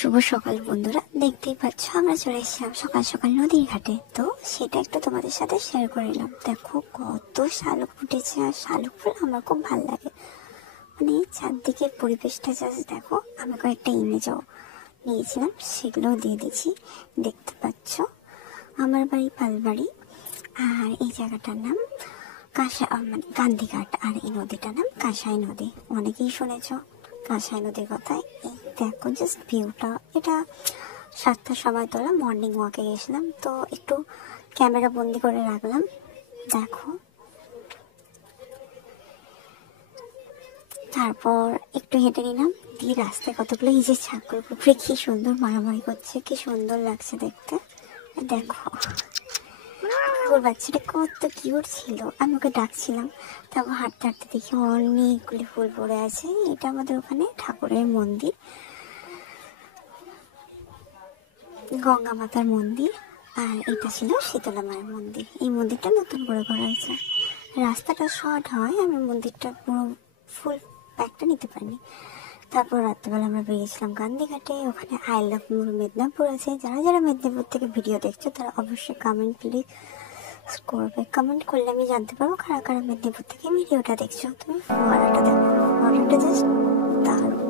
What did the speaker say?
শুভ সকাল বন্ধুরা, দেখতেই পাচ্ছ আমরা চলে এসেছিলাম সকাল সকাল নদীর ঘাটে। তো সেটা একটু তোমাদের সাথে শেয়ার করে নিলাম। দেখো কত শালুক ফুটেছে, আর শালুক ফুল আমার খুব ভালো লাগে। মানে চারদিকে পরিবেশটা জাস্ট দেখো। আমি কয়েকটা ইমেজও নিয়েছিলাম, সেগুলোও দিয়ে দিচ্ছি। দেখতে পাচ্ছ আমার বাড়ি পালবাড়ি, আর এই জায়গাটার নাম মানে গান্ধীঘাট, আর এই নদীটার নাম কাঁসাই নদী। অনেকেই শুনেছ কাঁসাই নদীর কথা। এই দেখো জাস্ট ভিউটা, এটা 7টার সময় তোলা, মর্নিং ওয়াকে গেছিলাম, তো একটু ক্যামেরা বন্দি করে রাখলাম। দেখো তারপর একটু হেঁটে নিলাম, দিয়ে রাস্তায় কতগুলো এই যে ছাগল পুকুরে কি সুন্দর মারামারি করছে, কি সুন্দর লাগছে দেখতে। দেখো ওর বাচ্চাটা কত কিউট ছিল, আমি ওকে ডাকছিলাম। তারপর হাঁটতে হাঁটতে দেখি অনেকগুলি ফুল পড়ে আছে। এটা আমাদের ওখানে ঠাকুরের মন্দির, গঙ্গা মাতার মন্দির, আর এটা ছিল শীতলা মায়ের মন্দির। এই মন্দিরটা নতুন করে করা হয়েছে। রাস্তাটা শর্ট হয়, আমি মন্দিরটা পুরো ফুল প্যাকটা নিতে পারিনি। তারপর রাত্রেবেলা আমরা বেরিয়েছিলাম গান্ধীঘাটে, ওখানে আই লাভ মেদিনীপুর আছে। যারা যারা মেদিনীপুর থেকে ভিডিও দেখছো তারা অবশ্যই কমেন্ট প্লিজ করবে। কমেন্ট করলে আমি জানতে পারবো কারা কারা মেদিনীপুর থেকে ভিডিওটা দেখছো। তুমি ফোয়ারাটা দেখো, ফোয়ারাটা জাস্ট দারুণ।